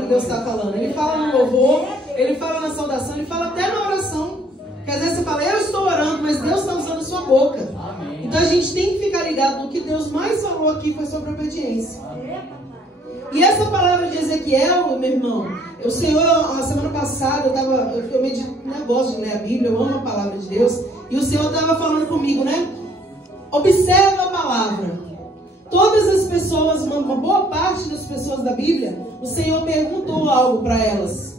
que Deus está falando. Ele fala no louvor, ele fala na saudação, ele fala até na oração. Porque às vezes você fala, eu estou orando, mas Deus está usando a sua boca. Então a gente tem que ficar ligado no que Deus mais falou aqui foi sobre obediência. E essa palavra de Ezequiel, meu irmão, o Senhor, a semana passada, eu gosto de ler a Bíblia, eu amo a palavra de Deus, e o Senhor estava falando comigo, né? Observa a palavra. Todas as pessoas, uma boa parte das pessoas da Bíblia, o Senhor perguntou algo para elas.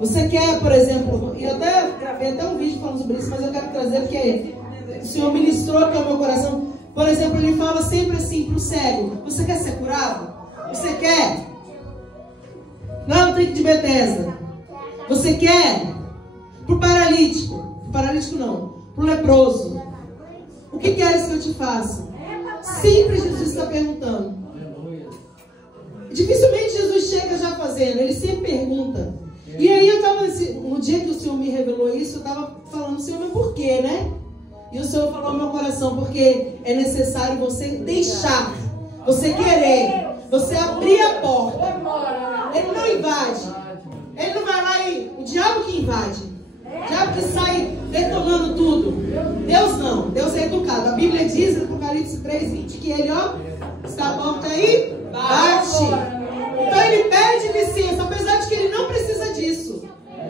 Você quer, por exemplo, e eu até gravei até um vídeo falando sobre isso, mas eu quero trazer porque o Senhor ministrou aqui ao meu coração. Por exemplo, ele fala sempre assim para o cego: você quer ser curado? Você quer? Lá no Tanque de Betesda. Você quer? Para o paralítico. Paralítico não. Para o leproso. O que queres que eu te faça? Sempre Jesus está perguntando. Dificilmente Jesus chega já fazendo. Ele sempre pergunta. E aí eu estava, no dia que o Senhor me revelou isso, eu estava falando, Senhor, mas por quê, né? E o Senhor falou no meu coração, porque é necessário você deixar, você querer, você abrir a porta. Ele não invade. Ele não vai lá e... O diabo que invade. O diabo que sai detonando tudo. Deus não. Deus é educado. A Bíblia diz, em Apocalipse 3:20, que ele, ó, está a porta aí, bate. Então ele pede licença, apesar de que ele não precisa disso.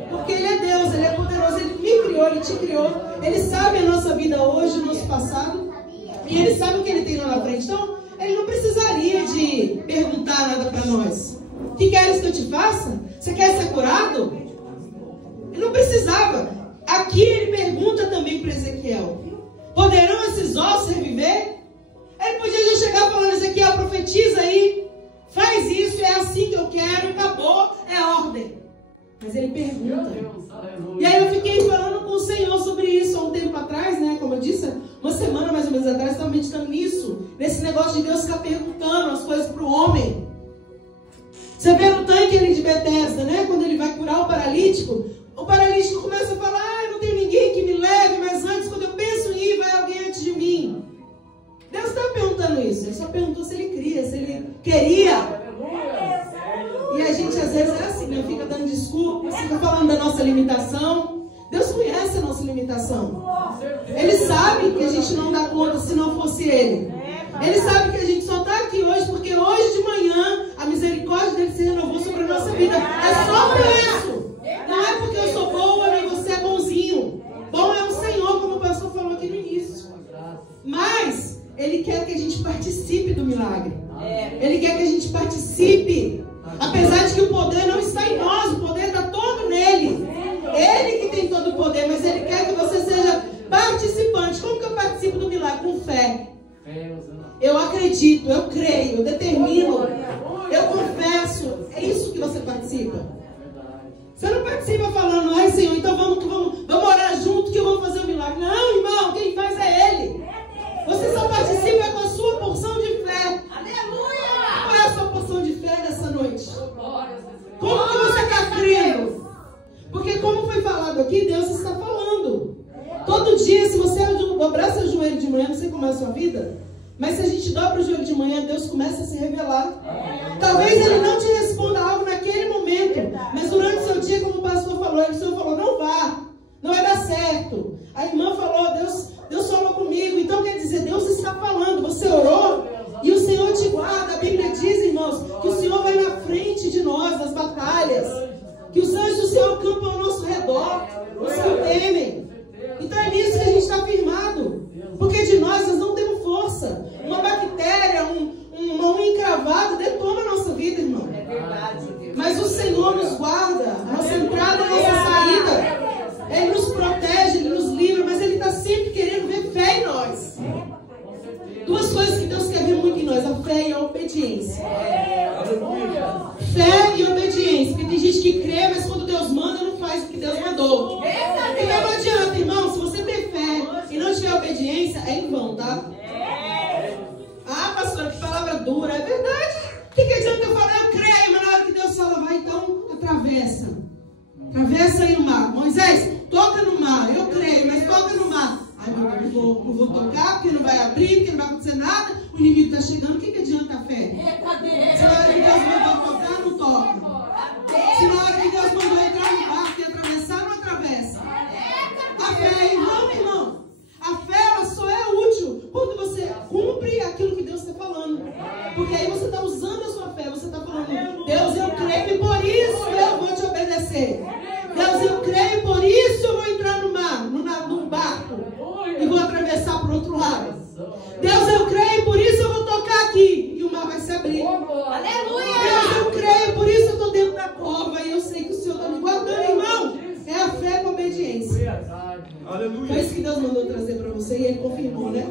Porque ele é Deus, ele é poderoso, ele me criou, ele te criou. Ele sabe a nossa vida hoje, o nosso passado. E ele sabe o que ele tem lá na frente. Então, ele não precisaria de perguntar nada para nós. O que queres que eu te faça? Você quer ser curado? Ele não precisava. Aqui ele pergunta também para Ezequiel: poderão esses ossos reviver? Ele podia já chegar falando: Ezequiel, profetiza aí. Faz isso, é assim que eu quero, acabou, é ordem. Mas ele pergunta. E aí eu fiquei falando com o Senhor sobre isso há um tempo atrás, né? Como eu disse, uma semana mais ou menos atrás, estava meditando nisso. Nesse negócio de Deus ficar perguntando as coisas para o homem. Você vê no tanque ali de Betesda, né? Quando ele vai curar o paralítico começa a falar: eu não tenho ninguém que me leve, mas antes, quando eu penso em ir, vai alguém antes de mim. Deus está perguntando isso. Ele só perguntou se ele queria, se ele queria. E a gente às vezes é assim, né? Fica dando desculpa, fica falando da nossa limitação. Deus conhece a nossa limitação. Ele sabe que a gente não dá conta se não fosse Ele. Ele sabe que a gente só está aqui hoje porque hoje de manhã a misericórdia dele se renovou sobre a nossa vida. É só por isso. Não é porque eu sou boa nem você é bonzinho. Bom é o Senhor, como o pastor falou aqui no início. Mas Ele quer que a gente participe do milagre. Ele quer que a gente participe. Apesar de que o poder não está em nós, o poder está todo nele. Ele que tem todo o poder, mas Ele quer que você seja participante. Como que eu participo do milagre? Com fé. Eu acredito, eu creio, eu determino, eu confesso. É isso que você participa. Você não participa falando: ai Senhor, então vamos orar junto que eu vou fazer o milagre. Não, irmão, quem faz é Ele. Você só participa com a sua porção de fé. Aleluia! Qual é a sua porção de fé nessa noite? Como que você está crendo? Porque como foi falado aqui, Deus está falando. Todo dia, se você dobrar seu joelho de manhã, não sei como é a sua vida, mas se a gente dobra o joelho de manhã, Deus começa a se revelar. Talvez Ele não te responda algo naquele momento, mas durante o seu dia, como o pastor falou, o Senhor falou: não vá, não vai dar certo. A irmã falou: Deus falou comigo. Então quer dizer, Deus está falando. Você orou e o Senhor te guarda. A Bíblia diz, irmãos, que o Senhor vai na frente de nós nas batalhas, que os anjos do Senhor acampam ao nosso redor, os que o temem. Então é nisso que a gente está firmado, porque de nós não temos força. Uma bactéria, uma unha encravada detona a nossa vida, irmão. É verdade. Mas o Senhor nos guarda, a nossa entrada, a nossa saída. Ele nos protege, Ele nos livra, mas Ele está sempre querendo ver fé em nós. Duas coisas que Deus quer ver muito em nós: a fé e a obediência. Fé e obediência. Porque tem gente que crê, mas quando Deus manda, não faz o que Deus mandou. Então não adianta, irmão, se você ter fé e não tiver obediência, é em vão, tá? Ah, pastor, que palavra dura. É verdade. O que adianta eu falar? Eu creio, mas na hora que Deus fala: vai, então atravessa. Atravessa aí no mar. Moisés, toca no mar. Eu creio, mas toca no mar. Ai, meu Deus, não vou tocar, porque não vai abrir, porque não vai acontecer nada. O inimigo está chegando. O que adianta a fé? Você vai ver que Deus mandou tocar, não toca. e por isso eu vou te obedecer. Deus, eu creio, por isso eu vou entrar no mar, num barco, e vou atravessar para o outro lado. Deus, eu creio, por isso eu vou tocar aqui, e o mar vai se abrir. Aleluia! Deus, eu creio, por isso eu estou dentro da cova, e eu sei que o Senhor está me guardando, irmão. É a fé com obediência. Aleluia. Foi isso que Deus mandou trazer para você, e Ele confirmou, né?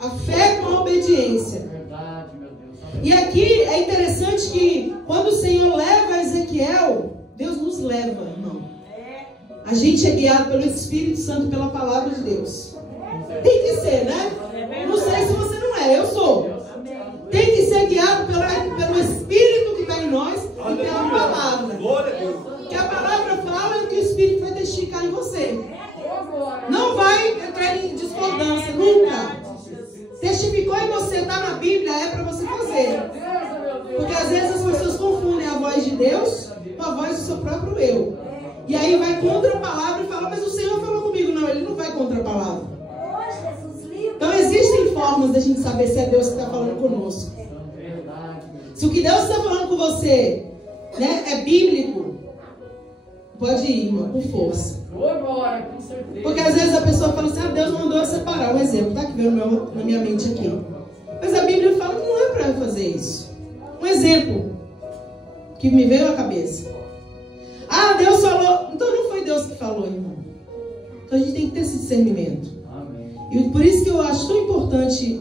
A fé com obediência. E aqui é interessante que quando o Senhor leva Ezequiel, Deus nos leva, irmão. A gente é guiado pelo Espírito Santo, pela palavra de Deus. Tem que ser, né? Não sei se você não é, eu sou. Tem que ser guiado pelo Espírito que está em nós e pela palavra. Que a palavra fala e que o Espírito vai testificar em você. Não vai entrar em discordância, nunca. Testificou em você, está na Bíblia, é para você fazer. Porque às vezes as pessoas confundem a voz de Deus com a voz do seu próprio eu. E aí vai contra a palavra e fala, mas o Senhor falou comigo. Não, ele não vai contra a palavra. Então existem formas da gente saber se é Deus que está falando conosco. Se o que Deus está falando com você, né, é bíblico, pode ir, irmão, com força. Porque às vezes a pessoa fala assim, Deus mandou eu separar. Um exemplo, tá? Que veio na minha mente aqui. Mas a Bíblia fala que não é para eu fazer isso. Um exemplo que me veio à cabeça. Deus falou. Então não foi Deus que falou, irmão. Então a gente tem que ter esse discernimento. E por isso que eu acho tão importante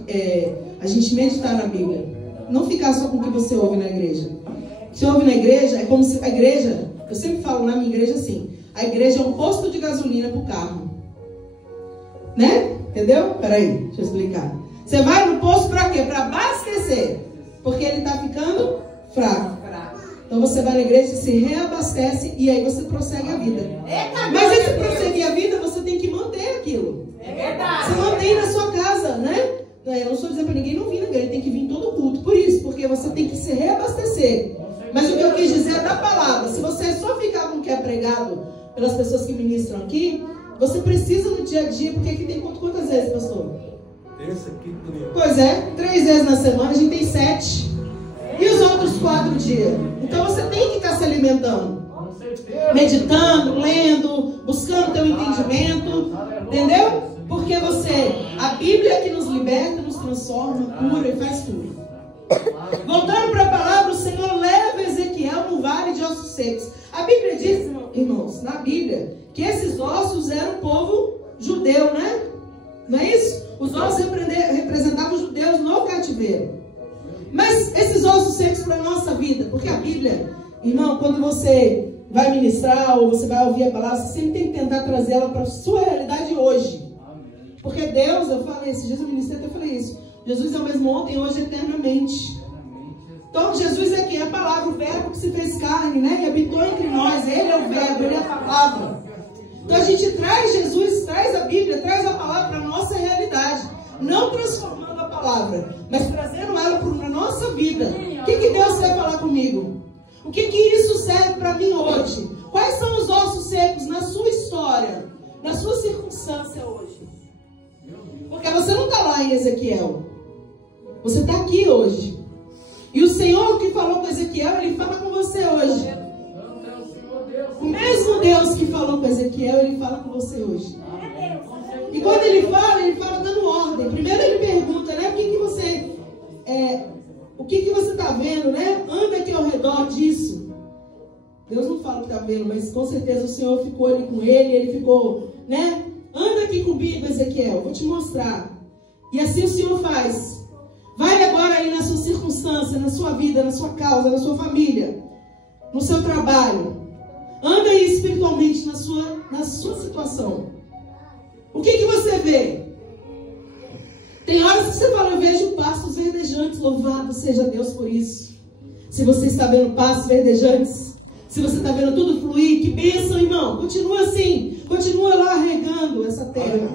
a gente meditar na Bíblia. Não ficar só com o que você ouve na igreja. O que você ouve na igreja é como se a igreja, eu sempre falo na minha igreja assim, a igreja é um posto de gasolina para o carro. Né? Entendeu? Peraí, deixa eu explicar. Você vai no posto para quê? Para abastecer. Porque ele está ficando fraco. Então você vai na igreja, se reabastece e aí você prossegue a vida. Mas esse prosseguir a vida, você tem que manter aquilo. É verdade. Você mantém na sua casa, né? Eu não estou dizendo para ninguém não vir na igreja, ele tem que vir em todo culto. Por isso, porque você tem que se reabastecer. Mas o que eu quis dizer é da palavra. Se você só ficar com o que é pregado pelas pessoas que ministram aqui, você precisa no dia a dia, porque aqui tem culto quantas vezes, pastor? Esse aqui também. Pois é, 3 vezes na semana, a gente tem 7. E os outros 4 dias? Então você tem que estar se alimentando. Meditando, lendo, buscando o teu entendimento. Entendeu? Porque a Bíblia é que nos liberta, nos transforma, cura e faz tudo. Voltando para a palavra, o Senhor leva Ezequiel no vale de ossos secos. A Bíblia diz, irmãos, na Bíblia, que esses ossos eram o povo judeu, né? Não é isso? Os ossos representavam os judeus no cativeiro. Mas esses ossos secos para a nossa vida, porque a Bíblia, irmão, quando você vai ministrar ou você vai ouvir a palavra, você sempre tem que tentar trazer ela para a sua realidade hoje. Porque Deus, eu falei, esses dias eu ministrei, até falei isso. Jesus é o mesmo ontem, hoje, eternamente. Então Jesus é quem? A palavra, o verbo que se fez carne, né? E habitou entre nós. Ele é o verbo, ele é a palavra. Então a gente traz Jesus, traz a Bíblia, traz a palavra para a nossa realidade. Não transformando a palavra, mas trazendo ela para a nossa vida. O que Deus quer falar comigo? O que isso serve para mim hoje? Quais são os ossos secos na sua história, na sua circunstância hoje? Porque você não está lá em Ezequiel. Você está aqui hoje. E o Senhor que falou com Ezequiel, Ele fala com você hoje. O mesmo Deus que falou com Ezequiel, Ele fala com você hoje. E quando Ele fala dando ordem. Primeiro Ele pergunta, né? O que você está vendo, né? Anda aqui ao redor disso. Deus não fala o que está vendo, mas com certeza o Senhor ficou ali com ele ficou, né? Anda aqui comigo, Ezequiel, vou te mostrar. E assim o Senhor faz. Vai agora aí na sua circunstância, na sua vida, na sua causa, na sua família, no seu trabalho. Anda aí espiritualmente na sua situação. O que você vê? Tem horas que você fala, eu vejo pastos verdejantes, louvado seja Deus por isso. Se você está vendo pastos verdejantes, se você está vendo tudo fluir, que bênção, irmão. Continua assim, continua lá regando essa terra.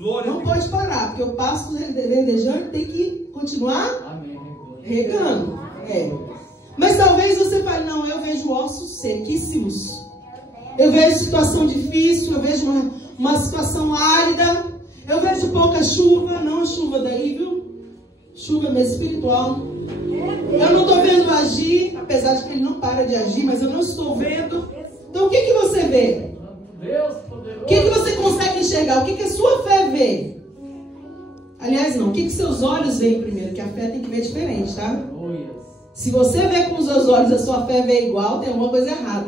Não pode parar, porque o pasto verdejante tem que continuar regando. Mas talvez você fale, não, eu vejo ossos sequíssimos. Eu vejo situação difícil, eu vejo uma situação árida, eu vejo pouca chuva, não a chuva daí, viu? Chuva mesmo espiritual. Eu não estou vendo agir, apesar de que ele não para de agir, mas eu não estou vendo. Então o que que você vê? O que que você consegue enxergar? O que que a sua fé vê? Aliás, não. O que que seus olhos veem primeiro? Que a fé tem que ver diferente, tá? Se você vê com os seus olhos, a sua fé vê igual, tem alguma coisa errada.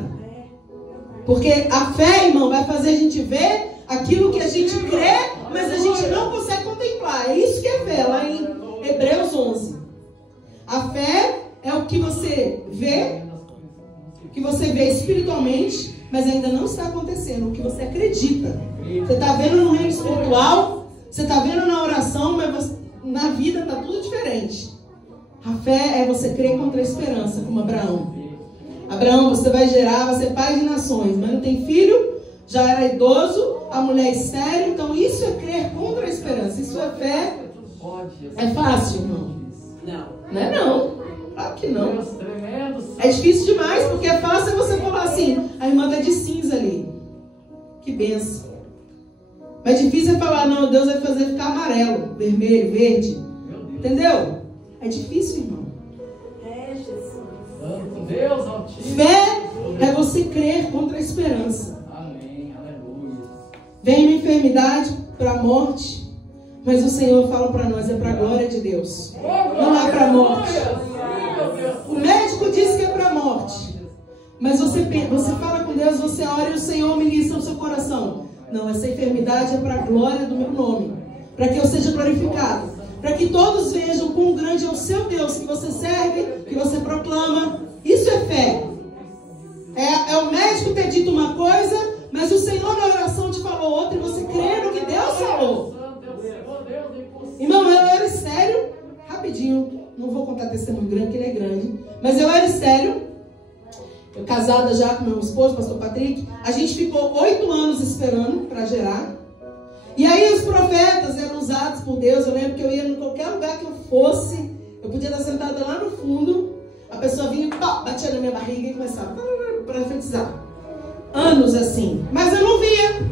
Porque a fé, irmão, vai fazer a gente ver aquilo que a gente crê, mas a gente não consegue contemplar. É isso que é fé, lá em Hebreus 11. A fé é o que você vê espiritualmente, mas ainda não está acontecendo, o que você acredita. Você está vendo no reino espiritual, você está vendo na oração, mas na vida está tudo diferente. A fé é você crer contra a esperança, como Abraão. Abraão, você vai gerar, vai ser pai de nações, mas não tem filho, já era idoso, a mulher estéril, então isso é crer contra a esperança, isso é fé. É fácil, irmão? Não é não, claro que não. É difícil demais, porque é fácil você falar assim, a irmã está de cinza ali, que benção. Mas difícil é falar, não, Deus vai fazer ficar amarelo, vermelho, verde, entendeu? É difícil, irmão. Deus altíssimo. Fé é você crer contra a esperança. Amém, aleluia. Vem uma enfermidade para a morte, mas o Senhor fala para nós, é para a glória de Deus. Não é para a morte. O médico diz que é para a morte, mas você fala com Deus, você ora e o Senhor ministra no seu coração. Não, essa enfermidade é para a glória do meu nome, para que eu seja glorificado, para que todos vejam quão grande é o seu Deus, que você serve, que você proclama. Isso é fé. É o médico ter dito uma coisa, mas o Senhor na oração te falou outra e você crê no que Deus falou. Irmão, eu era estéril, rapidinho, não vou contar testemunho grande, porque ele é grande, mas eu era estéril, eu casada já com meu esposo, pastor Patrick, a gente ficou 8 anos esperando para gerar. E aí os profetas eram usados por Deus. Eu lembro que eu ia em qualquer lugar que eu fosse, eu podia estar sentada lá no fundo, a pessoa vinha, pá, batia na minha barriga e começava a profetizar. Anos assim. Mas eu não via.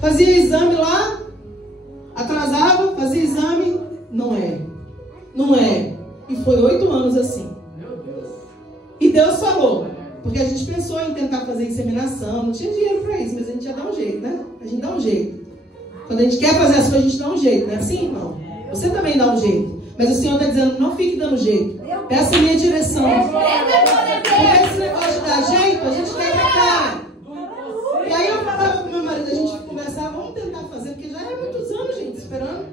Fazia exame lá, atrasava, fazia exame, não é. E foi 8 anos assim. E Deus falou, porque a gente pensou em tentar fazer inseminação, não tinha dinheiro para isso, mas a gente ia dar um jeito, né? A gente dá um jeito. Quando a gente quer fazer as coisas, a gente dá um jeito, não é assim, irmão? Você também dá um jeito. Mas o Senhor está dizendo, não fique dando jeito. Peça a minha direção. Porque esse negócio de dar jeito, a gente quer pra cá. E aí eu falava com meu marido, a gente conversava, vamos tentar fazer, porque já é muitos anos, gente, esperando.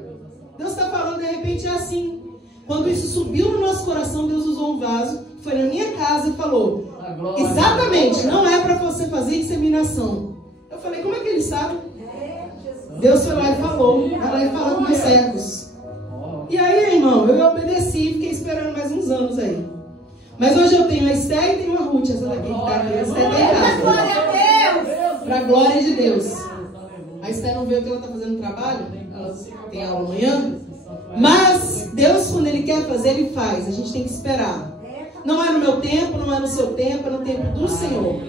Deus está falando, de repente é assim. Quando isso subiu no nosso coração, Deus usou um vaso, foi na minha casa e falou, exatamente, não é para você fazer inseminação. Eu falei, como é que ele sabe? Deus foi lá e falou, vai lá e fala com meus servos. E aí, irmão, eu obedeci e fiquei esperando mais uns anos aí. Mas hoje eu tenho a Esther e tenho a Ruth, essa daqui que está aqui. A Esther está em casa. Glória a Deus! Para a glória de Deus. A Esther não vê o que ela está fazendo trabalho, ela tem aula amanhã. Mas Deus, quando Ele quer fazer, Ele faz. A gente tem que esperar. Não é no meu tempo, não é no seu tempo, é no tempo do Senhor.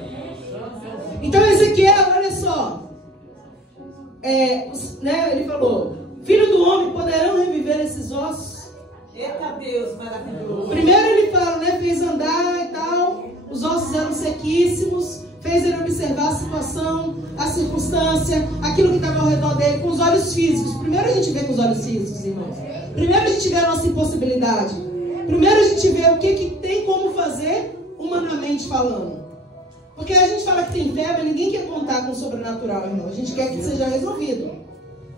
Então Ezequiel, olha só. Ele falou, filho do homem, poderão reviver esses ossos? Eita Deus, maravilhoso. Primeiro ele fala, fez andar e tal, os ossos eram sequíssimos, fez ele observar a situação, a circunstância, aquilo que estava ao redor dele, com os olhos físicos. Primeiro a gente vê com os olhos físicos, irmãos. Primeiro a gente vê a nossa impossibilidade. Primeiro a gente vê o que tem como fazer humanamente falando. Porque a gente fala que tem fé, mas ninguém quer contar com o sobrenatural, irmão. A gente quer que seja resolvido.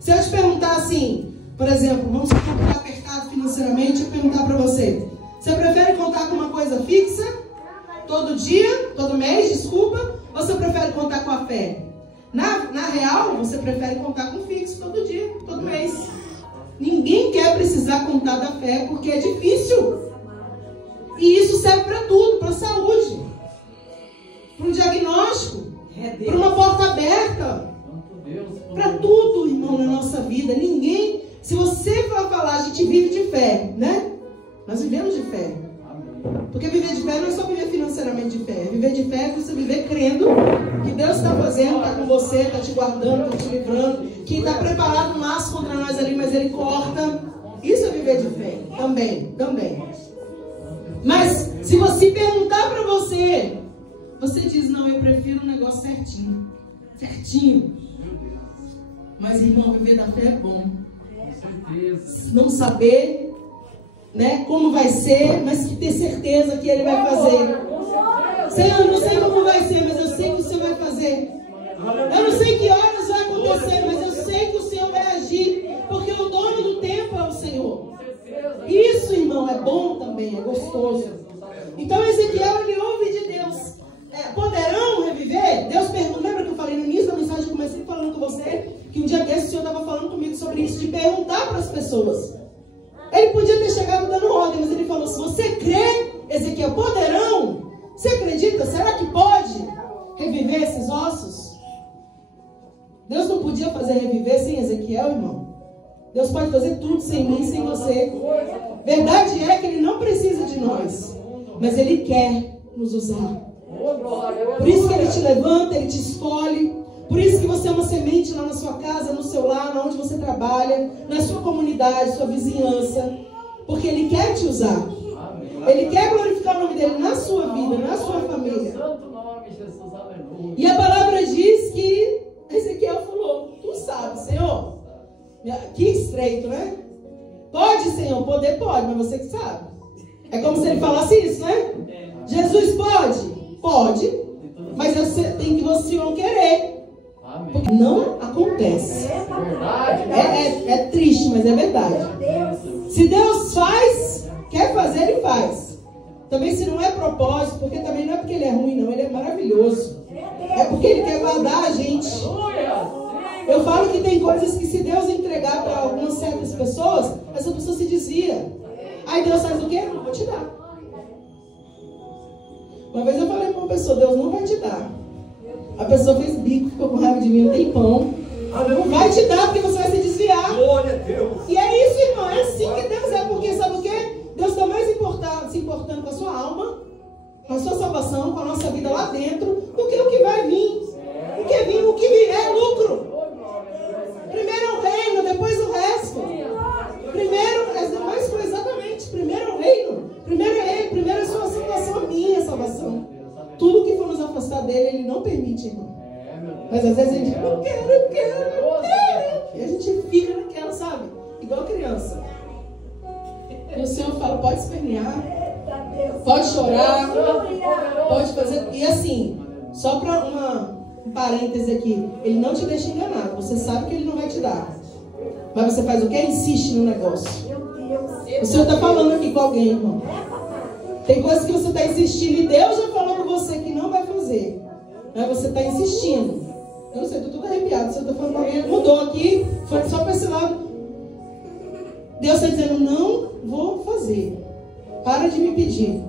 Se eu te perguntar assim, por exemplo, vamos supor que está apertado financeiramente, eu perguntar para você, você prefere contar com uma coisa fixa, todo dia, todo mês, desculpa, ou você prefere contar com a fé? Na real, você prefere contar com fixo todo dia, todo mês. Ninguém quer precisar contar da fé, porque é difícil. E isso serve para tudo, para a saúde, para um diagnóstico, para uma porta aberta, para tudo, irmão, na nossa vida. Ninguém, se você for falar, a gente vive de fé, né? Nós vivemos de fé. Porque viver de fé não é só viver financeiramente de fé. Viver de fé é você viver crendo que Deus está fazendo, está com você, está te guardando, está te livrando, que está preparado um laço contra nós ali, mas Ele corta. Isso é viver de fé. Também. Mas se você perguntar para você, você diz, não, eu prefiro um negócio certinho. Mas, irmão, viver da fé é bom. Não saber, né, como vai ser, mas que ter certeza que Ele vai fazer. Senhor, eu não sei como vai ser, mas eu sei que o Senhor vai fazer. Eu não sei que horas vai acontecer, mas eu sei que o Senhor vai agir, porque o dono do tempo é o Senhor. Isso, irmão, é bom também, é gostoso. Então Ezequiel, ele ouve de Deus. Poderão reviver? Deus pergunta. Lembra que eu falei no início da mensagem, comecei falando com você, que um dia desse o Senhor estava falando comigo sobre isso, de perguntar para as pessoas. Ele podia ter chegado dando ordem, mas ele falou, se você crê, Ezequiel, poderão? Você acredita? Será que pode reviver esses ossos? Deus não podia fazer reviver sem Ezequiel, irmão. Deus pode fazer tudo sem mim, sem você. Verdade é que Ele não precisa de nós, mas Ele quer nos usar. Por isso que Ele te levanta, Ele te escolhe. Por isso que você é uma semente lá na sua casa, no seu lar, onde você trabalha, na sua comunidade, sua vizinhança. Porque Ele quer te usar. Ele quer glorificar o nome dEle na sua vida, na sua família. E a palavra diz que Ezequiel falou, tu sabe, Senhor. Que estreito, né? Pode, Senhor, poder pode, mas você que sabe. É como se ele falasse isso, né? Jesus pode? Pode, mas tem que você não querer. Porque não acontece. É triste, mas é verdade. Se Deus faz, quer fazer, Ele faz. Também se não é propósito, porque também não é porque Ele é ruim, não, Ele é maravilhoso. É porque Ele quer guardar a gente. Eu falo que tem coisas que se Deus entregar para algumas certas pessoas, essa pessoa se desvia. Aí Deus faz o quê? Não vou te dar. Uma vez eu falei para uma pessoa, Deus não vai te dar. A pessoa fez bico, ficou com raiva de mim um tempão. Não vai te dar porque você vai se desviar. Glória a Deus. E é isso, irmão, é assim que Deus é. Porque sabe o quê? Deus está mais se importando com a sua alma, com a sua salvação, com a nossa vida lá dentro, do que o que vai vir. O que vir é lucro. Primeiro é o reino, depois o resto. Primeiro, as demais coisas, exatamente. Primeiro é o reino. Primeiro é Ele. Primeiro é a sua salvação, a minha salvação. Tudo que for nos afastar dele, Ele não permite, irmão. Mas às vezes a gente não quer. E a gente fica naquela, sabe? Igual criança. E o Senhor fala, pode espernear, pode chorar, pode fazer. E assim, só para um parêntese aqui, Ele não te deixa enganado. Você sabe que Ele não vai te dar. Mas você faz o quê? Insiste no negócio. O Senhor está falando aqui com alguém, irmão. Tem coisas que você está insistindo e Deus já falou com você que não vai fazer. Mas você está insistindo. Eu não sei, estou tudo arrepiado. O Senhor está falando com alguém, mudou aqui, foi só para esse lado. Deus está dizendo, não vou fazer. Para de me pedir.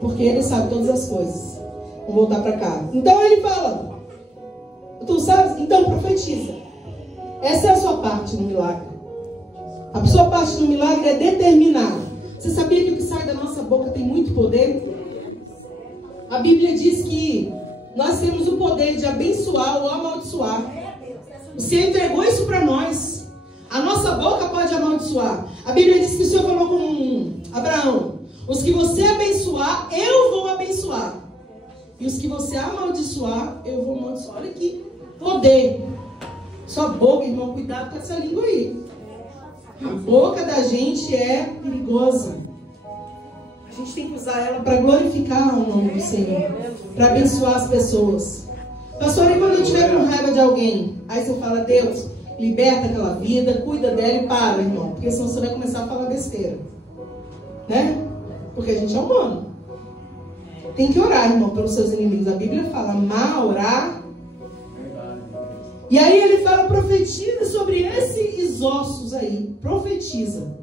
Porque Ele sabe todas as coisas. Vou voltar para cá. Então Ele fala, tu sabes? Então profetiza. Essa é a sua parte no milagre. A sua parte no milagre é determinar. Você sabia que o que sai da nossa boca tem muito poder? A Bíblia diz que nós temos o poder de abençoar ou amaldiçoar. O Senhor entregou isso para nós. A nossa boca pode amaldiçoar. A Bíblia diz que o Senhor falou com Abraão, os que você abençoar, eu vou abençoar. E os que você amaldiçoar, eu vou amaldiçoar. Olha que poder. Sua boca, irmão, cuidado com essa língua aí. A boca da gente é perigosa. A gente tem que usar ela para glorificar o nome do Senhor, para abençoar as pessoas. Pastor, e quando eu estiver com raiva de alguém, aí você fala, Deus, liberta aquela vida, cuida dela e para, irmão, porque senão você vai começar a falar besteira, né? Porque a gente é humano. Tem que orar, irmão, pelos seus inimigos. A Bíblia fala, amar, orar. E aí ele fala, profetiza sobre esses ossos aí. Profetiza.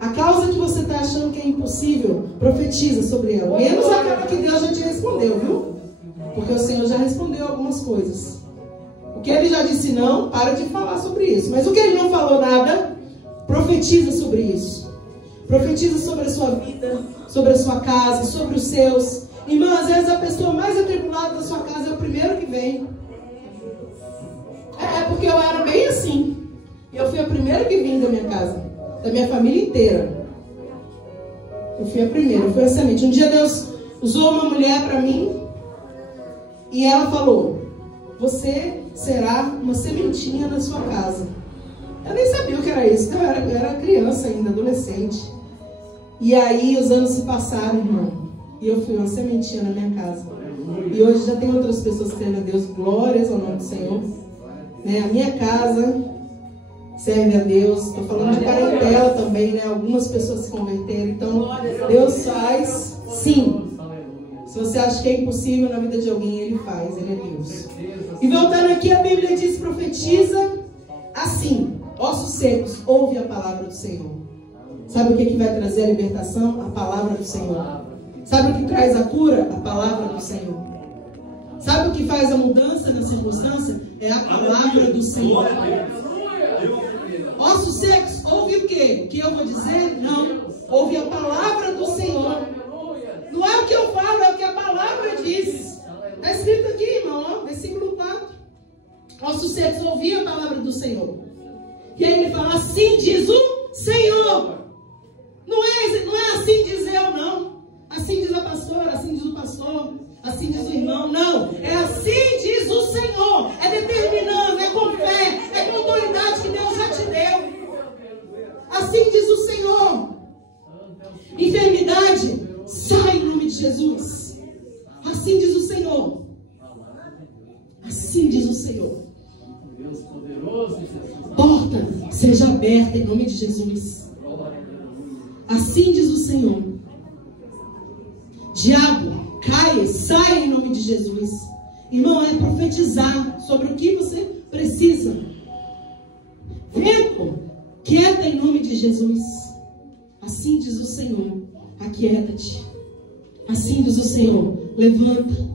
A causa que você está achando que é impossível, profetiza sobre ela. Menos aquela que Deus já te respondeu, viu? Porque o Senhor já respondeu algumas coisas. O que Ele já disse não, para de falar sobre isso. Mas o que Ele não falou nada, profetiza sobre isso. Profetiza sobre a sua vida, sobre a sua casa, sobre os seus. Irmã, às vezes a pessoa mais atribulada da sua casa é o primeiro que vem. É porque eu era bem assim. E eu fui a primeira que vim da minha casa. da minha família inteira. Eu fui a primeira, eu fui a semente. Um dia Deus usou uma mulher para mim e ela falou: você será uma sementinha na sua casa. Eu nem sabia o que era isso, eu era criança ainda, adolescente. E aí os anos se passaram, irmão, e eu fui uma sementinha na minha casa. E hoje já tem outras pessoas que servem a Deus, glórias ao nome do Senhor. Né? A minha casa serve a Deus. Estou falando de parentela também, né? Algumas pessoas se converteram. Então, Deus faz, sim. Se você acha que é impossível na vida de alguém, Ele faz, Ele é Deus. E voltando aqui, a Bíblia diz: profetiza assim, ossos secos, ouve a palavra do Senhor. Sabe o que vai trazer a libertação? A palavra do Senhor. Sabe o que traz a cura? A palavra do Senhor. Sabe o que faz a mudança na circunstância? É a palavra do Senhor. Ossos secos, ouve o quê? O que eu vou dizer? Não. Ouve a palavra do Senhor. Não é o que eu falo, é o que a palavra diz. Está escrito aqui, irmão, ó, versículo 4. Ossos secos, ouvi a palavra do Senhor. E aí ele fala: assim diz o Senhor. Não é assim diz eu, não. Assim diz a pastora, assim diz o pastor, assim diz o irmão. Não, é assim diz o Senhor. É determinando, é com fé, é com autoridade que Deus já te deu. Assim diz o Senhor. Enfermidade, sai em nome de Jesus. Assim diz o Senhor. Assim diz o Senhor. Porta seja aberta em nome de Jesus. Assim diz o Senhor. Diabo, caia, saia em nome de Jesus. Irmão, é profetizar sobre o que você precisa. Vento, quieta em nome de Jesus. Assim diz o Senhor. Aquieta-te. Assim diz o Senhor. Levanta.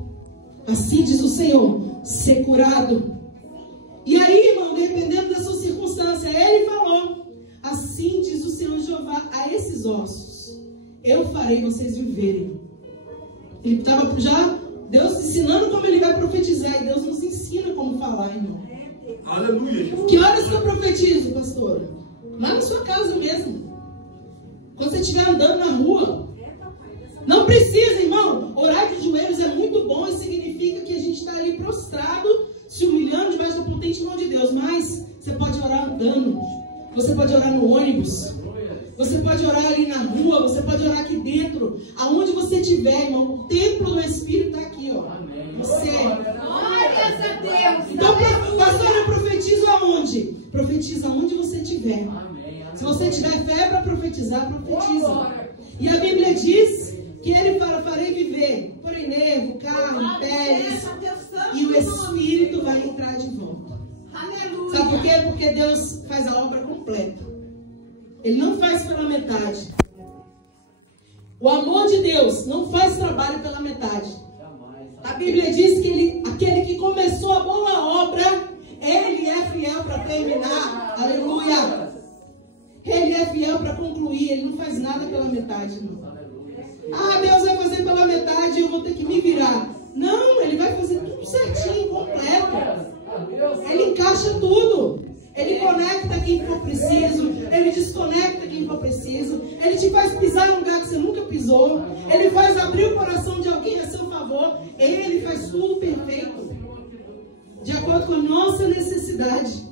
Assim diz o Senhor. Ser curado. E aí, irmão, dependendo da sua circunstância, Ele falou: assim diz o Senhor Jeová a esses ossos: eu farei vocês viverem. Ele estava já, Deus ensinando como Ele vai profetizar. E Deus nos ensina como falar, irmão. Aleluia. Que horas que eu profetizo, pastora? Lá na sua casa mesmo. Quando você estiver andando na rua. Não precisa, irmão. Orar de joelhos é muito bom. E significa que a gente está ali prostrado, se humilhando debaixo da potente mão de Deus. Mas você pode orar andando. Você pode orar no ônibus. Você pode orar ali na rua. Você pode orar aqui dentro. Aonde você estiver, irmão. O templo do Espírito está aqui, ó. Você. Então, pastor, eu profetizo aonde? Profetiza aonde você estiver. Se você tiver fé para profetizar, profetiza. E a Bíblia diz que Ele fala: farei viver, porém nervo, carne, peles, e o Espírito vai entrar de volta. Sabe por quê? Porque Deus faz a obra completa. Ele não faz pela metade. O amor de Deus não faz trabalho pela metade. A Bíblia diz que aquele que começou a boa obra, Ele é fiel para terminar. Aleluia. Ele é fiel para concluir. Ele não faz nada pela metade, irmão. Ah, Deus vai fazer pela metade e eu vou ter que me virar. Não, Ele vai fazer tudo certinho, completo. Ele encaixa tudo. Ele conecta quem for preciso. Ele desconecta quem for preciso. Ele te faz pisar em um lugar que você nunca pisou. Ele faz abrir o coração de alguém a seu favor. Ele faz tudo perfeito, de acordo com a nossa necessidade.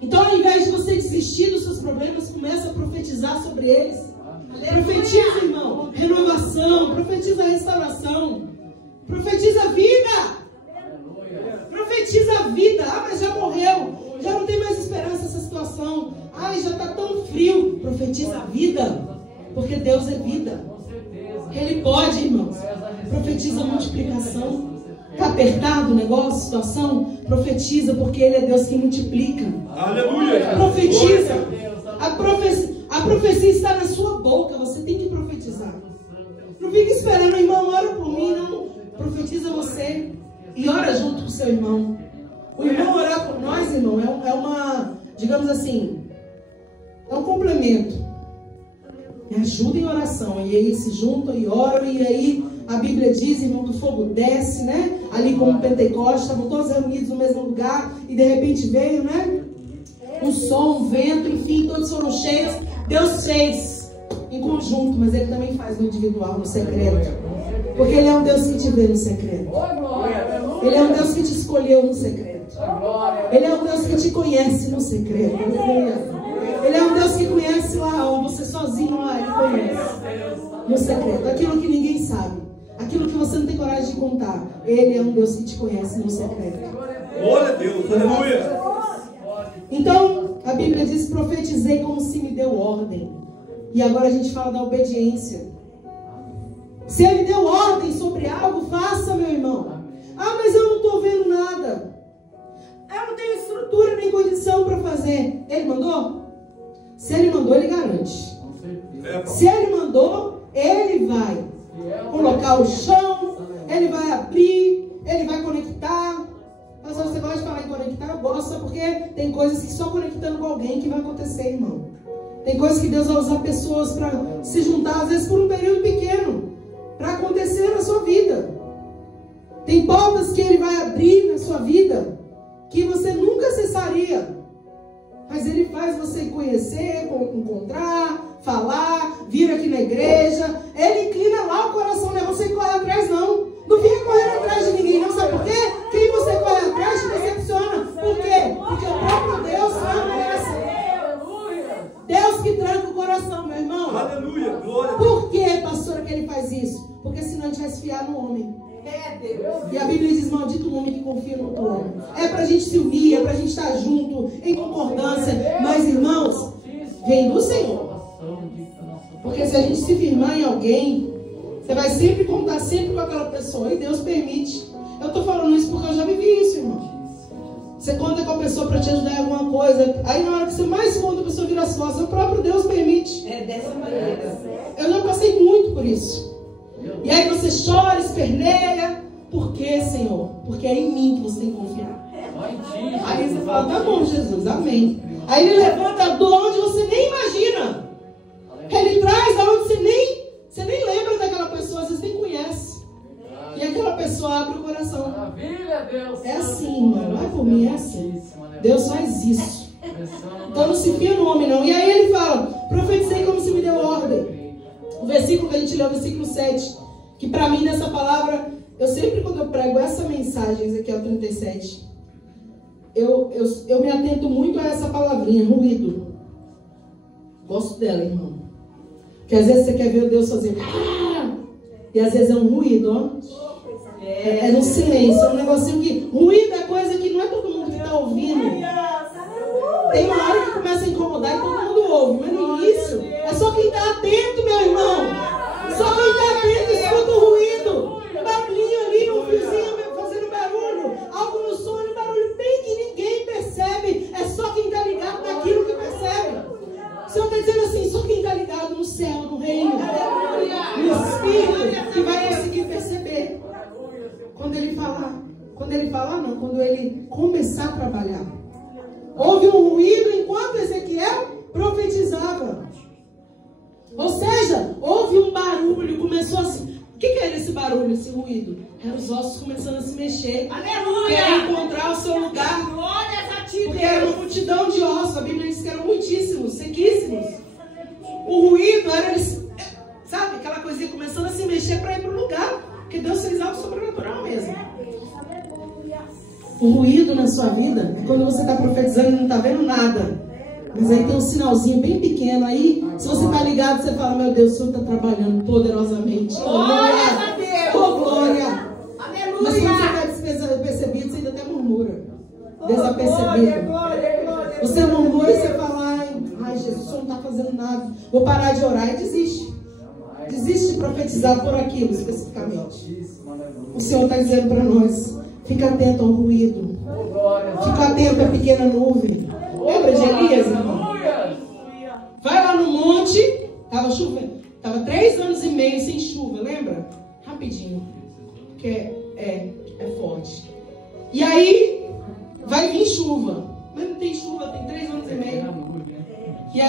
Então, ao invés de você desistir dos seus problemas, começa a profetizar sobre eles. Profetiza, irmão, renovação. Profetiza restauração. Profetiza vida. Profetiza a vida. Ah, mas já morreu. Já não tem mais esperança essa situação. Ai, já está tão frio. Profetiza a vida. Porque Deus é vida. Ele pode, irmãos. Profetiza a multiplicação. Está apertado o negócio, a situação? Profetiza, porque Ele é Deus que multiplica. Aleluia. Profetiza. A profecia está na sua boca. Você tem que profetizar. Não fica esperando, irmão, ora por mim. Não. Profetiza você. E ora junto com o seu irmão. O irmão orar por nós, irmão, é uma, digamos assim, é um complemento. É ajuda em oração. E aí se juntam e oram. E aí a Bíblia diz, irmão, que o fogo desce, né? Ali como Pentecostes, estavam todos reunidos no mesmo lugar. E de repente veio, né? um som, um vento, enfim, todos foram cheios. Deus fez em conjunto, mas Ele também faz no individual, no secreto. Porque Ele é um Deus que te vê no secreto. Ele é um Deus que te escolheu no secreto. Ele é um Deus que te conhece no secreto. Ele é um Deus que conhece lá, ó, você sozinho lá, Ele conhece no secreto. Aquilo que ninguém sabe, aquilo que você não tem coragem de contar. Ele é um Deus que te conhece no secreto. Glória a Deus, aleluia. Então, a Bíblia diz: profetizei como se me deu ordem. E agora a gente fala da obediência. Se Ele deu ordem sobre algo, faça, meu irmão. Ah, mas eu não estou vendo nada. Eu não tenho estrutura nem condição para fazer. Ele mandou? Se Ele mandou, Ele garante. Se Ele mandou, Ele vai colocar o chão, Ele vai abrir, Ele vai conectar. Mas você gosta de falar em conectar? Eu gosto, porque tem coisas que só conectando com alguém que vai acontecer, irmão. Tem coisas que Deus vai usar pessoas para se juntar, às vezes por um período pequeno, para acontecer na sua vida. Tem portas que Ele vai abrir na sua vida que você nunca acessaria. Mas Ele faz você conhecer, encontrar, falar, vir aqui na igreja. Ele inclina lá o coração, não é você que corre atrás, não. Não fica correndo atrás de ninguém, não. Sabe por quê? Quem você corre atrás te decepciona. Por quê? Porque o próprio Deus não merece. Deus que tranca o coração, meu irmão. Aleluia, glória. Por que, pastora, que Ele faz isso? Porque senão a gente vai se fiar no homem. E a Bíblia diz: maldito o homem que confia no outro homem. É pra gente se unir, é pra gente estar junto, em concordância. Mas, irmãos, vem do Senhor. Porque se a gente se firmar em alguém, você vai sempre contar sempre com aquela pessoa. E Deus permite. Eu tô falando isso porque eu já vivi isso, irmão. Você conta com a pessoa para te ajudar em alguma coisa. Aí na hora que você mais conta, a pessoa vira as costas. O próprio Deus permite. É dessa maneira. Eu já passei muito por isso. E aí você chora, esperneia. Por quê, Senhor? Porque é em mim que você tem que confiar. Aí você fala: tá bom, Jesus, amém. Aí Ele levanta de onde você nem imagina. Ele traz da onde você nem lembra daquela pessoa, às vezes nem conhece. E aquela pessoa abre o coração. Maravilha, Deus. É assim, mano. Não é por mim, é assim. Deus faz isso. Então não se fia no homem, não. E aí Ele fala: profetizei como se me deu ordem. O versículo que a gente leu, o versículo 7. Que para mim, nessa palavra, eu sempre, quando eu prego essa mensagem, Ezequiel 37, eu me atento muito a essa palavrinha, ruído. Gosto dela, irmão. Porque às vezes você quer ver Deus fazer. E às vezes é um ruído, ó. É no silêncio, é um negocinho que... Ruído é coisa que não é todo mundo que está ouvindo. Tem uma hora que começa a incomodar e todo mundo ouve. Mas no início, é só quem está atento, meu irmão. Só quem está atento escuta o ruído. Um barulhinho ali, um fiozinho fazendo barulho. Algo no som, um barulho bem que ninguém percebe. É só quem está ligado naquilo que percebe. O Senhor está dizendo assim: só quem está ligado no céu, no reino, no Espírito, que vai conseguir perceber. Quando Ele falar, não, quando Ele começar a trabalhar. Houve um ruído enquanto Ezequiel profetizava. Ou seja, houve um barulho, começou a se... O que era esse barulho, esse ruído? Eram os ossos começando a se mexer. Aleluia! Querem encontrar o seu lugar. Glórias a ti, Porque era uma multidão de ossos. A Bíblia diz que eram muitíssimos, sequíssimos. O ruído era eles, sabe, aquela coisinha começando a se mexer para ir para o lugar. Porque Deus fez algo sobrenatural mesmo. O ruído na sua vida é quando você está profetizando e não está vendo nada. Mas aí tem um sinalzinho bem pequeno. Aí, se você está ligado, você fala: meu Deus, o Senhor está trabalhando poderosamente. Glórias a Deus! Oh, glória! Aleluia! Mas quando você está despercebido, você ainda até murmura. Desapercebido. Glória. Você murmura e você fala: ai, Jesus, o Senhor não está fazendo nada. Vou parar de orar, e desiste. Desiste de profetizar por aquilo especificamente. O Senhor está dizendo para nós: fica atento ao ruído. Fica atento à pequena nuvem. Lembra de Elias, irmão? Vai lá no monte. Estava chovendo. Estava 3 anos e meio sem chuva, lembra? Rapidinho. Porque é forte. E aí vai vir chuva. Mas não tem chuva, tem 3 anos e meio. E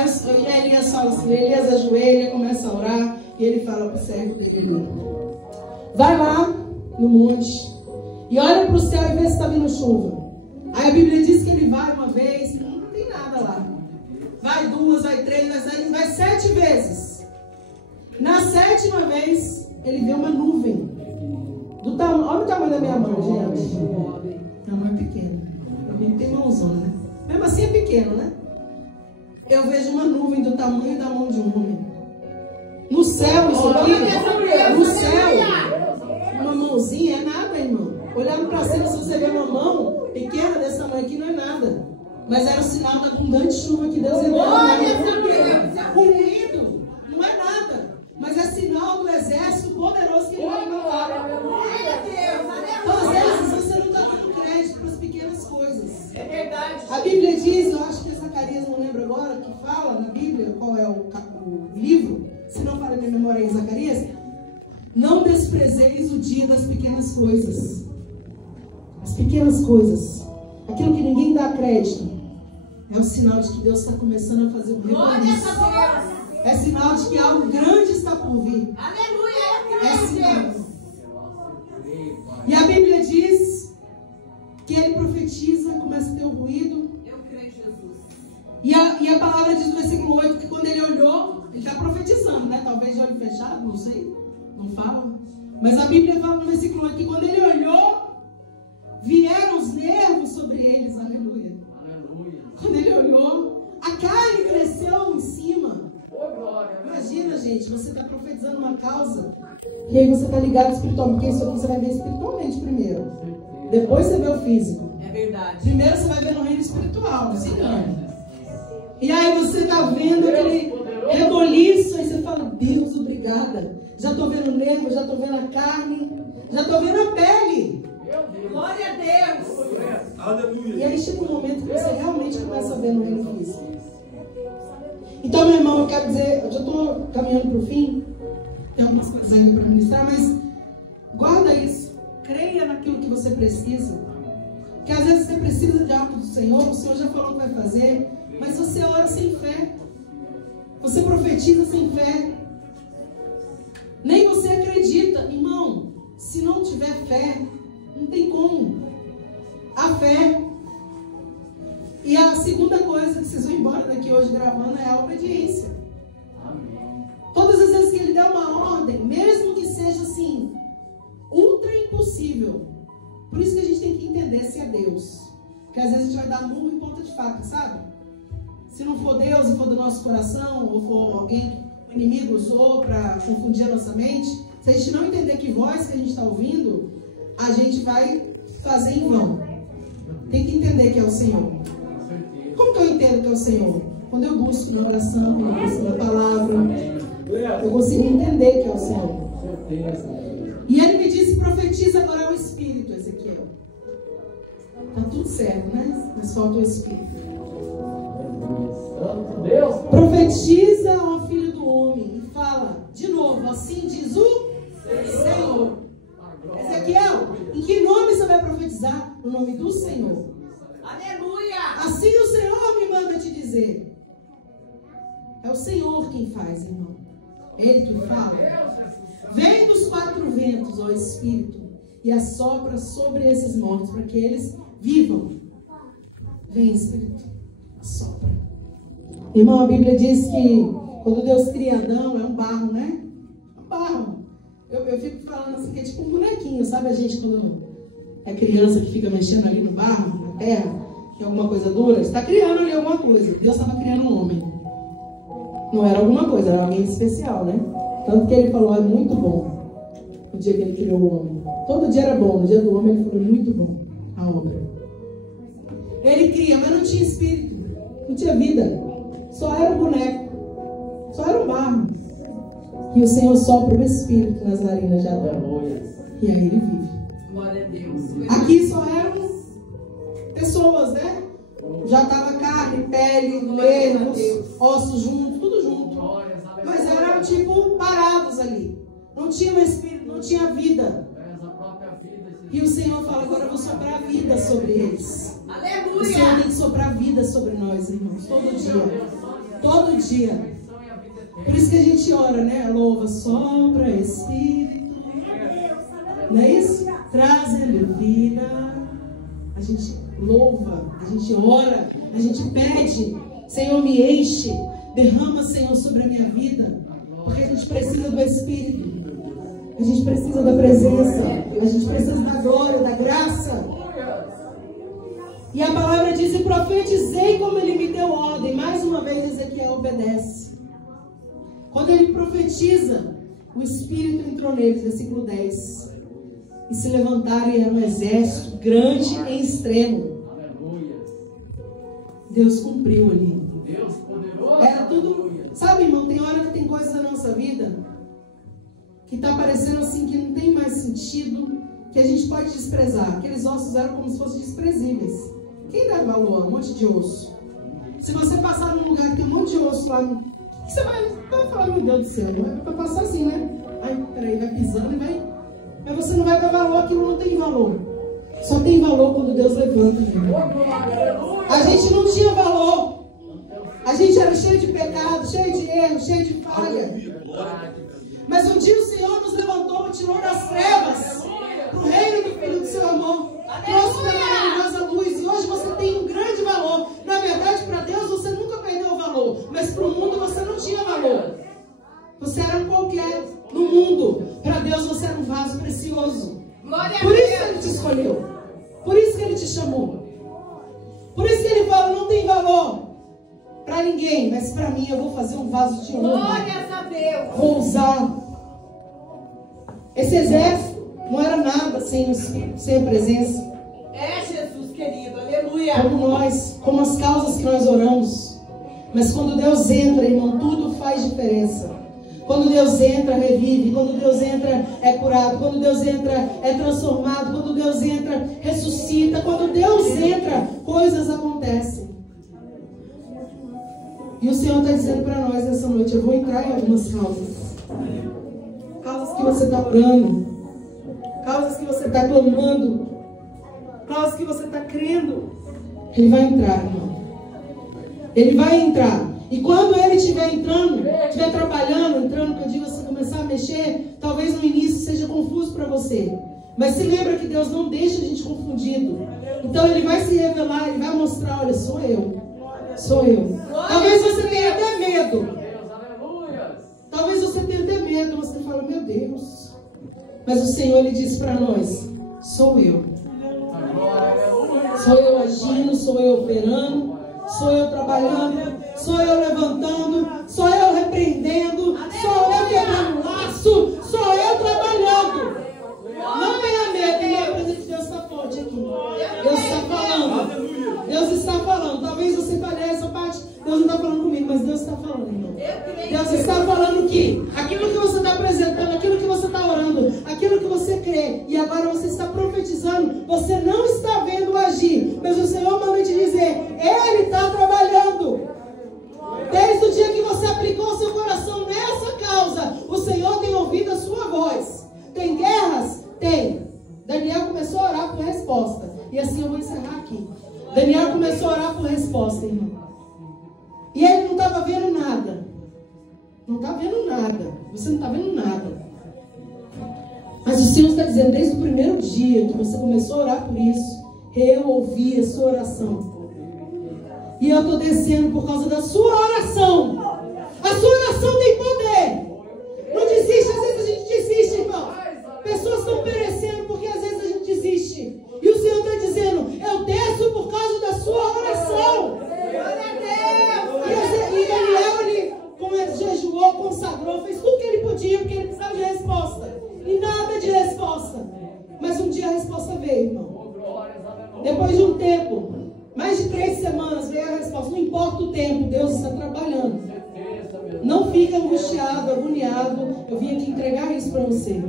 Elias fala assim: Elias ajoelha, começa a orar. E ele fala para o servo dele: vai lá no monte e olha para o céu e vê se está vindo chuva. Aí a Bíblia diz que ele vai uma vez, não tem nada lá. vai 2, vai 3, vai 7, vai 7 vezes. Na 7ª vez, ele vê uma nuvem. Olha o tamanho da minha mão, gente. Minha mão é pequena. Eu tenho mãozona, né? Mesmo assim é pequeno, né? Eu vejo uma nuvem do tamanho da mão de um homem. No céu, isso aqui, no céu, uma mãozinha é nada, irmão. Olhando para cima, se você vê uma mão pequena desse tamanho aqui, não é nada. Mas era o sinal da abundante chuva que Deus enviou. Ruído, não é nada. Mas é sinal do exército poderoso que ele vai mandar. Então, às vezes, você não está dando crédito para as pequenas coisas. É verdade. A Bíblia diz, eu acho que Zacarias, não lembro agora, que fala na Bíblia, qual é o livro, se não fala minha memória em Zacarias, não desprezeis o dia das pequenas coisas. As pequenas coisas, aquilo que ninguém dá crédito, é o sinal de que Deus está começando a fazer um recomeço. É sinal de que algo grande está por vir. Aleluia, É sinal. E a Bíblia diz que ele profetiza, começa a ter um ruído. Eu creio em Jesus. E a palavra diz no versículo 8 que quando ele olhou, ele está profetizando, né? Talvez de olho fechado, não sei, não fala. Mas a Bíblia fala no versículo 8 que quando ele olhou, vieram os nervos sobre eles, aleluia. Aleluia. Quando ele olhou, a carne cresceu em cima. Ô, glória. Imagina, gente, você está profetizando uma causa e aí você está ligado espiritualmente, porque isso aqui você vai ver espiritualmente primeiro. Depois você vê o físico. É verdade. Primeiro você vai ver no reino espiritual, não se engane. E aí você está vendo aquele reboliço, aí você fala, Deus, obrigada. Já estou vendo o nervo, já estou vendo a carne, já estou vendo a pele. Glória a Deus. Aleluia. E aí chega um momento que você realmente começa a ver no reino físico. Então, meu irmão, eu quero dizer, eu já estou caminhando para o fim, tem algumas coisas ainda para ministrar, mas guarda isso. Creia naquilo que você precisa. Porque às vezes você precisa de algo do Senhor, o Senhor já falou que vai fazer, mas você ora sem fé. Você profetiza sem fé. Nem você acredita. Irmão, se não tiver fé, não tem como. A fé. E a segunda coisa que vocês vão embora daqui hoje gravando é a obediência. Amém. Todas as vezes que ele der uma ordem, mesmo que seja assim, ultra impossível. Por isso que a gente tem que entender se é Deus. Porque às vezes a gente vai dar murro em ponta de faca, sabe? Se não for Deus e for do nosso coração, ou for alguém, o inimigo usou para confundir a nossa mente, se a gente não entender que voz que a gente está ouvindo, a gente vai fazer em vão. Tem que entender que é o Senhor. Como que eu entendo que é o Senhor? Quando eu busco na oração, quando eu busco na palavra, eu consigo entender que é o Senhor. E ele me disse, profetiza agora o Espírito, Ezequiel. Tá tudo certo, né? Mas falta o Espírito. Santo Deus. Profetiza ao Filho do Homem e fala, de novo, assim diz o Senhor. Ezequiel, em que nome você vai profetizar? No nome do Senhor. Aleluia. Assim o Senhor me manda te dizer. É o Senhor quem faz, irmão. É Ele que fala. Vem dos 4 ventos, ó Espírito, e assopra sobre esses mortos, para que eles vivam. Vem, Espírito, assopra. Irmão, a Bíblia diz que quando Deus cria Adão, é um barro, né? Um barro. Eu fico falando assim, que é tipo um bonequinho, sabe? A gente quando é criança que fica mexendo ali no barro, na terra, que é alguma coisa dura, está criando ali alguma coisa. Deus estava criando um homem. Não era alguma coisa, era alguém especial, né? Tanto que ele falou, é muito bom o dia que ele criou o homem. Todo dia era bom, no dia do homem ele falou, muito bom a obra. Ele cria, mas não tinha espírito, não tinha vida. Só era um boneco, só era um barro. E o Senhor sopra o Espírito nas narinas de Adão. E aí ele vive. Glória a Deus. Aqui só eram pessoas, né? Já estava carne, pele, nervos, ossos juntos, tudo junto. Mas eram tipo parados ali. Não tinha um espírito, não tinha vida. E o Senhor fala, agora eu vou soprar a vida sobre eles. Aleluia. O Senhor tem que soprar vida sobre nós, irmãos, todo dia. Todo dia. Por isso que a gente ora, né? Louva, sopra, Espírito. Não é isso? Trazendo vida. A gente louva, a gente ora, a gente pede. Senhor, me enche. Derrama, Senhor, sobre a minha vida. Porque a gente precisa do Espírito. A gente precisa da presença. A gente precisa da glória, da graça. E a palavra diz: e profetizei como ele me deu ordem. Mais uma vez Ezequiel obedece. Quando ele profetiza, o Espírito entrou neles, versículo 10. E se levantaram e era um exército grande em extremo. Deus cumpriu ali. Era tudo. Sabe, irmão, tem hora que tem coisas na nossa vida que está parecendo assim que não tem mais sentido, que a gente pode desprezar. Aqueles ossos eram como se fossem desprezíveis. Quem dá valor a um monte de osso? Se você passar num lugar que tem um monte de osso lá, você vai falar, meu Deus do céu, vai passar assim, né? Ai, peraí, vai pisando e vai. Mas você não vai dar valor, aquilo não tem valor. Só tem valor quando Deus levanta. A gente não tinha valor. A gente era cheio de pecado, cheio de erro, cheio de falha. Mas um dia o Senhor nos levantou, tirou das trevas para o reino do Filho do seu amor. Trouxe para a maravilhosa luz. E hoje você tem um grande valor. Na verdade, para Deus você nunca perdeu o valor. Mas para o mundo você não tinha valor. Você era um qualquer no mundo. Para Deus você era um vaso precioso. Por isso que Ele te escolheu. Por isso que Ele te chamou. Por isso que Ele fala: não tem valor para ninguém, mas para mim eu vou fazer um vaso de honra. Glórias a Deus. Vou usar. Esse exército não era nada sem o Espírito, sem a presença. É, Jesus querido, aleluia. Como nós, como as causas que nós oramos. Mas quando Deus entra, irmão, tudo faz diferença. Quando Deus entra, revive. Quando Deus entra, é curado. Quando Deus entra, é transformado. Quando Deus entra, ressuscita. Quando Deus entra, coisas acontecem. E o Senhor está dizendo para nós nessa noite: eu vou entrar em algumas causas. Causas que você está orando. Causas que você está clamando. Causas que você está crendo. Ele vai entrar, irmão. Ele vai entrar. E quando ele estiver entrando, estiver trabalhando, entrando, que eu digo, você começar a mexer, talvez no início seja confuso para você. Mas se lembra que Deus não deixa a gente confundido. Então ele vai se revelar, ele vai mostrar: olha, sou eu. Sou eu. Talvez você tenha até medo. Talvez você tenha até medo. Você fala: meu Deus. Mas o Senhor, Ele diz para nós: sou eu. Sou eu agindo, sou eu operando, sou eu trabalhando, sou eu levantando, sou eu repreendendo, sou eu quebrando laço, sou eu trabalhando. Não tenha medo, irmão. A presença de Deus está forte aqui. Deus está falando. Deus está falando. Talvez você fale essa parte: Deus não está falando comigo, mas Deus está falando, irmão. Deus está falando que aquilo que você está apresentando, aquilo que você está orando, aquilo que você crê, e agora você está profetizando, você não está vendo agir, mas o Senhor manda te dizer: Ele está trabalhando. Desde o dia que você aplicou seu coração nessa causa, o Senhor tem ouvido a sua voz. Tem guerras? Tem. Daniel começou a orar por resposta. E assim eu vou encerrar aqui. Daniel começou a orar por resposta, irmão. E ele não estava vendo nada. Não está vendo nada. Você não está vendo nada. Mas o Senhor está dizendo: desde o primeiro dia que você começou a orar por isso, eu ouvi a sua oração. E eu estou descendo por causa da sua oração. A sua oração tem poder. Não desiste. Às vezes a gente desiste, irmão. Pessoas estão perecendo porque às vezes a gente desiste. E o Senhor está dizendo: eu desço por causa da sua oração. E Daniel, ele jejuou, consagrou, fez tudo que ele podia, porque ele precisava de resposta. E nada de resposta. Mas um dia a resposta veio, irmão. Depois de um tempo, mais de 3 semanas, veio a resposta. Não importa o tempo, Deus está trabalhando. Não fique angustiado, agoniado. Eu vim aqui entregar isso para você.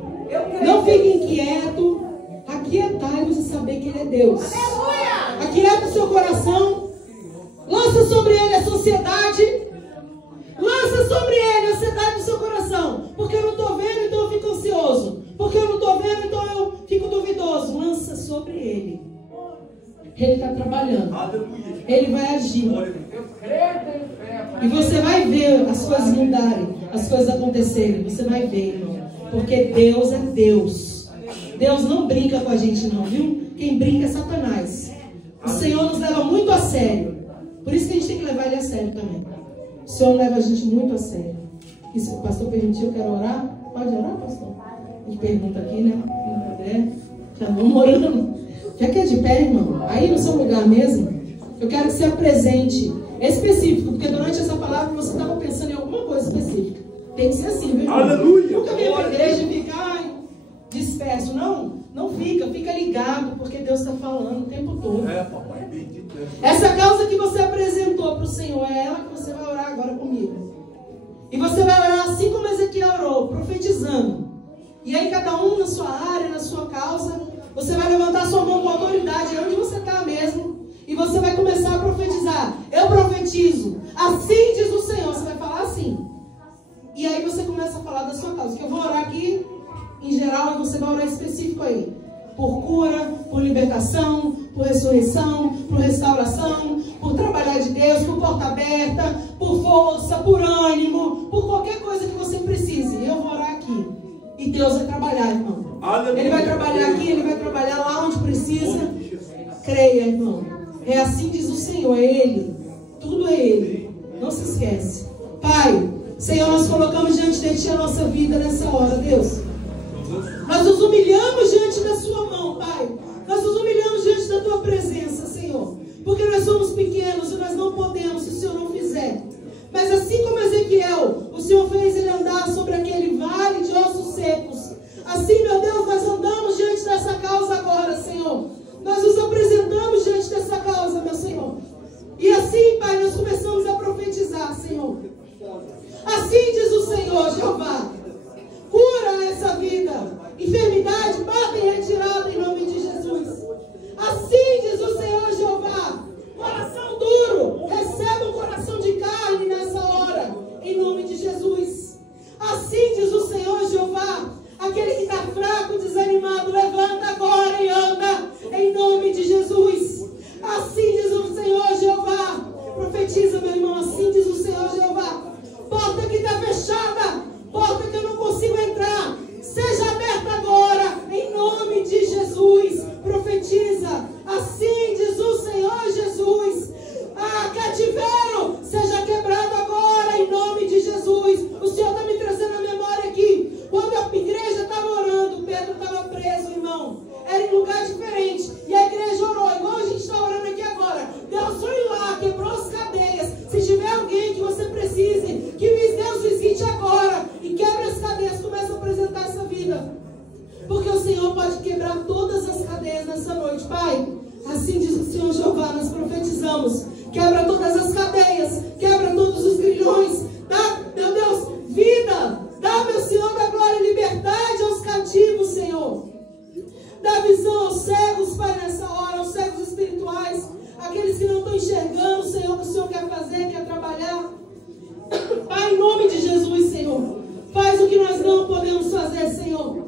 Não fique inquieto. Aquietai-vos e saber que Ele é Deus. Aquieta o seu coração. Lança sobre Ele a sociedade. Lança sobre Ele a ansiedade do seu coração. Porque eu não estou vendo, então eu fico ansioso. Porque eu não estou vendo, então eu fico duvidoso. Lança sobre Ele. Ele está trabalhando. Ele vai agir. E você vai ver as coisas mudarem, as coisas acontecerem. Você vai ver, irmão. Porque Deus é Deus. Deus não brinca com a gente não, viu? Quem brinca é Satanás. O Senhor nos leva muito a sério. Por isso que a gente tem que levar ele a sério também. O Senhor leva a gente muito a sério. E se o pastor permitir, eu quero orar. Pode orar, pastor? A gente pergunta aqui, né? Quem puder. Já vamos orando. Já que é de pé, irmão, aí no seu lugar mesmo, eu quero que você apresente específico, porque durante essa palavra você estava pensando em alguma coisa específica. Tem que ser assim, viu, irmão? Aleluia! Nunca vem para a igreja e fica disperso. Não fica ligado, porque Deus está falando o tempo todo. É, papai, bendito. Essa causa que você apresentou para o Senhor, é ela que você vai orar agora comigo. E você vai orar assim como Ezequiel orou, profetizando. E aí cada um na sua área, na sua causa, você vai levantar sua mão com autoridade, onde você está mesmo. E você vai começar a profetizar. Eu profetizo. Assim diz o Senhor. Você vai falar assim. E aí você começa a falar da sua causa. Que eu vou orar aqui, em geral, e você vai orar específico aí. Por cura, por libertação, por ressurreição, por restauração, por trabalhar de Deus, por porta aberta, por força, por ânimo, por qualquer coisa que você precise. Eu vou orar aqui. E Deus vai trabalhar, irmão. Aleluia. Ele vai trabalhar aqui, Ele vai trabalhar lá onde precisa. Creia, irmão. É assim diz o Senhor, é Ele. Tudo é Ele. Não se esquece. Pai, Senhor, nós colocamos diante de Ti a nossa vida nessa hora, Deus. Nós nos humilhamos diante da Sua mão, Pai. Nós nos humilhamos diante da Tua presença, Senhor. Porque nós somos pequenos e nós não podemos se o Senhor não fizer. Mas assim como Ezequiel, o Senhor fez ele andar sobre aquele vale de ossos secos. Assim, meu Deus, nós andamos diante dessa causa agora, Senhor. Nós nos apresentamos diante dessa causa, meu Senhor. E assim, Pai, nós começamos a profetizar, Senhor. Assim diz o Senhor, Jeová. Cura essa vida. Enfermidade, bata em retirada em nome de Jesus. Assim diz o Senhor, Jeová. Coração duro, receba um coração de carne nessa hora, em nome de Jesus. Assim diz o Senhor, Jeová. Aquele que está fraco, desanimado, levanta agora e anda, em nome de Jesus. Assim diz o Senhor, Jeová. Profetiza, meu irmão, assim diz o Senhor, Jeová. Porta que está fechada, porta que eu não consigo entrar, seja aberta agora, em nome de Jesus. Profetiza, assim diz o Senhor Jesus. Cativeiro, seja quebrado agora, em nome de Jesus. O Senhor está me trazendo a memória aqui. Quando a igreja estava orando, Pedro estava preso, irmão. Era em lugar diferente. E a igreja orou, igual a gente está orando aqui agora. Deus foi lá, quebrou as cadeias. Se tiver alguém que você precise, que Deus visite agora e quebre as cadeias, começa a apresentar essa vida. Porque o Senhor pode quebrar todas as cadeias nessa noite, Pai. Assim diz o Senhor Jeová, nós profetizamos. Quebra todas as cadeias, quebra todos os grilhões. Dá, meu Deus, vida. Dá, meu Senhor, da glória e liberdade aos cativos, Senhor. Dá visão aos cegos, Pai, nessa hora, aos cegos espirituais. Aqueles que não estão enxergando, Senhor, o que o Senhor quer fazer, quer trabalhar. Pai, em nome de Jesus, Senhor. Faz o que nós não podemos fazer, Senhor.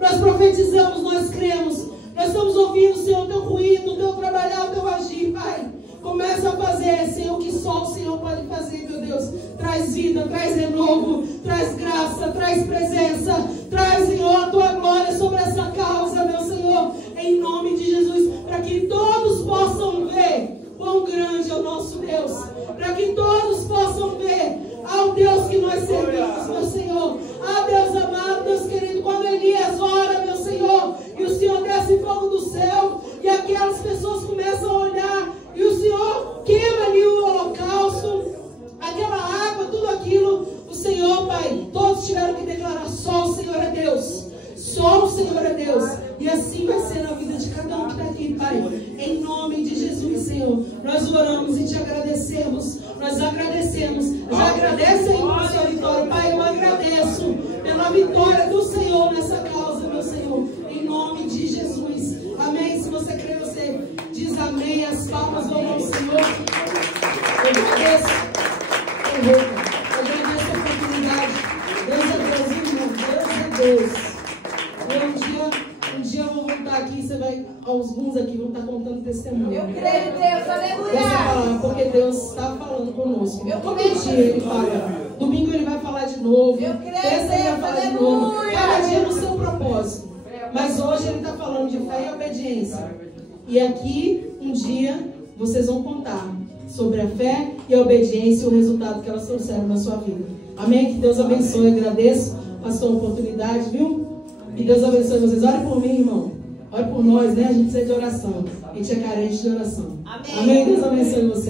Nós profetizamos, nós cremos. Nós estamos ouvindo, Senhor, o teu ruído, o teu trabalhar, o teu agir, Pai. Começa a fazer, Senhor, o que só o Senhor pode fazer, meu Deus. Traz vida, traz renovo, traz graça, traz presença. Traz, Senhor, a tua glória sobre essa causa, meu Senhor. Em nome de Jesus, para que todos possam ver quão grande é o nosso Deus. Para que todos possam ver ao Deus que nós servimos, meu Senhor. Ah, Deus amado, Deus querido, quando Elias ora, meu Senhor, e o Senhor desce fogo do céu, e aquelas pessoas começam a olhar, e o Senhor queima ali o holocausto, aquela água, tudo aquilo. O Senhor, Pai, todos tiveram que declarar: só o Senhor é Deus. Só o Senhor é Deus. E assim vai ser na vida de cada um que está aqui, Pai. Em nome de Jesus, Senhor. Nós oramos e te agradecemos. Nós agradecemos. Já agradece aí pela sua vitória. Pai, eu agradeço pela vitória do Senhor nessa causa, meu Senhor. Em nome de Jesus. Amém. Se você crê, você diz amém. As palmas vão ao Senhor. Eu agradeço. Eu agradeço a oportunidade. Deus é Deus, irmão. Deus é Deus. Um dia eu vou voltar aqui, você vai, alguns aqui vão estar contando testemunho. Eu creio em Deus, aleluia. Dessa palavra, porque Deus está falando conosco. Todo dia Ele fala. Domingo Ele vai falar de novo. Terça Ele vai falar de novo. Cada dia no seu propósito. Mas hoje Ele está falando de fé e obediência. E aqui, um dia, vocês vão contar sobre a fé e a obediência e o resultado que elas trouxeram na sua vida. Amém? Que Deus abençoe. Agradeço, pastor, a oportunidade, viu? Que Deus abençoe vocês. Ore por mim, irmão. Ore por nós, né? A gente precisa de oração. A gente é carente de oração. Amém? Deus abençoe vocês.